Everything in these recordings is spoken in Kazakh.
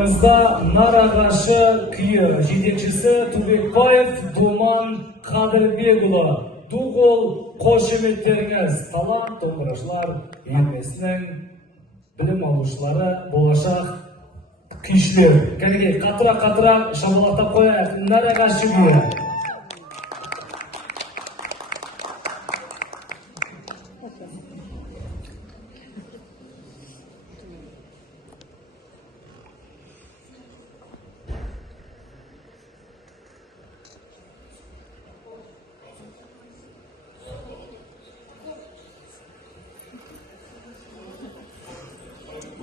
Aramızda Naragaşı kıyı жетекшісі Тубекбаев Думан Қадырбекұлы. Туғол қошеметтеріңіз, талант домбырашылар үйірмесінің білім алушылары, болашақ күйшілер. Кәнеге қатырақ шабалақтап қояйық. Нарagaşı күйі.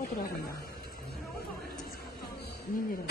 들어간다. 니네랑.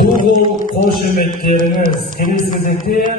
Туғол қошеметтеріңіз келесі кезекте